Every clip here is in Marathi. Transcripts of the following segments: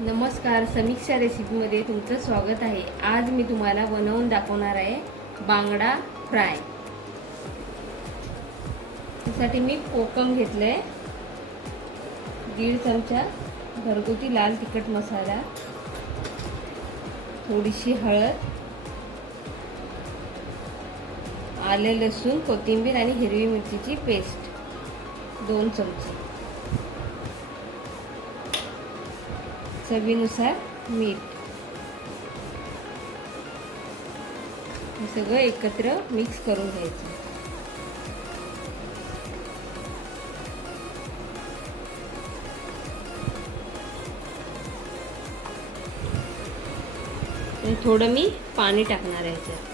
नमस्कार, समीक्षा रेसिपीमध्ये तुमचं स्वागत आहे। आज मी तुम्हाला बनवून दाखवणार आहे बांगडा फ्राय। त्यासाठी मी कोकम घेतले, 1.5 चमचा घरगुती लाल तिखट मसाला, थोडीशी हळद, आले लसूण कोथिंबीर आणि हिरवी मिरचीची पेस्ट 2 चमचे, चवीनुसार मीठ। हे सगळं एकत्र मिक्स करून घ्यायचं। आणि थोडं मी पाणी टाकणार आहे याच्यात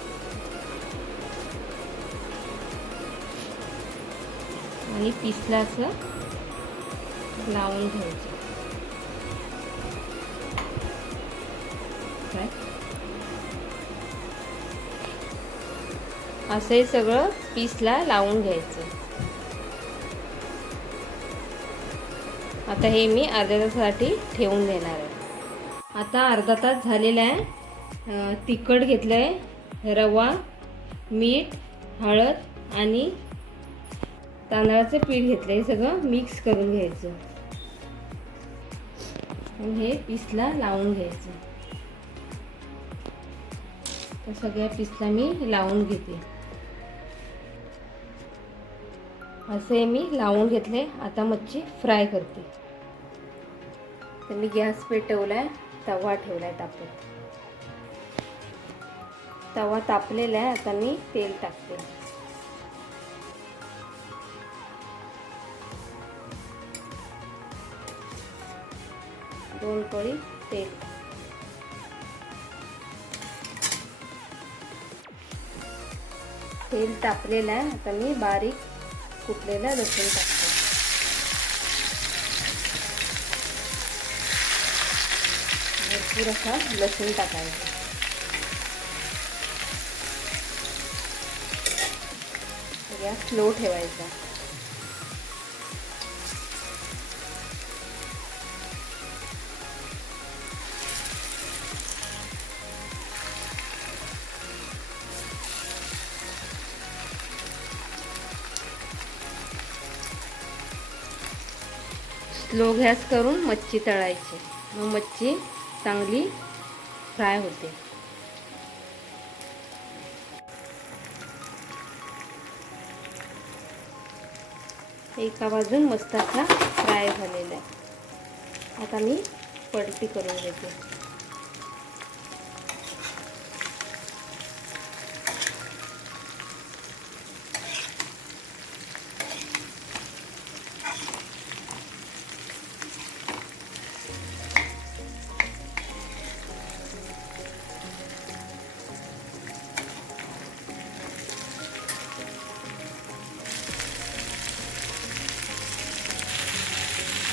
आणि पिसला असं लावून घ्यायचं। असं हे सगळं पीसला लावून घ्यायचं। आता हे मी अर्ध्या तासासाठी ठेवून देणार आहे। आता अर्धा तास झालेला आहे। तिखट घेतलंय, रवा, मीठ, हळद आणि तांदळाचं पीठ घेतलंय। हे सगळं मिक्स करून घ्यायचं आणि हे पीसला लावून घ्यायचं। तर सगळ्या पीसला मी लावून घेते। असे मी लावून घेतले। आता मच्छी फ्राय करते। तर मी गॅस पेटवलाय, तवा ठेवलाय तापत। तवा तापलेला आहे। आता मी तेल टाकते। दोन पळी तेल। तेल तापलेलं आहे। आता मी बारीक कुटलेला लसूण टाकते। भरपूर असा लसूण टाकायचा। गॅस स्लो ठेवायचा। स्लो गॅस करून मच्छी तळायची, मग मच्छी चांगली फ्राय होते। एका बाजून मस्त असा फ्राय झालेला आहे। आता मी पलटी करून घेते।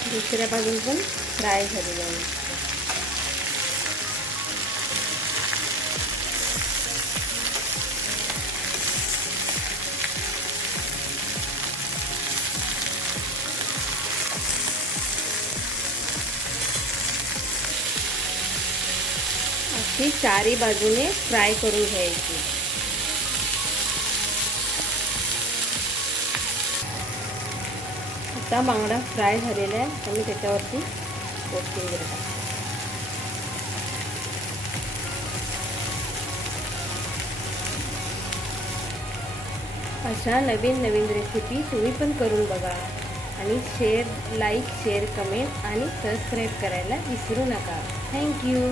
दुसऱ्या बाजून पण फ्राय झालेलं आहे। अशी चारी बाजूने फ्राय करून घ्यायची। आता बांगडा फ्राय झालेला आहे। तर मी त्याच्यावरती कोथिंबीर टाकते। अशा नवीन रेसिपी तुम्ही पण करून बघा आणि लाईक, शेअर, कमेंट आणि सबस्क्राईब करायला विसरू नका। थँक्यू।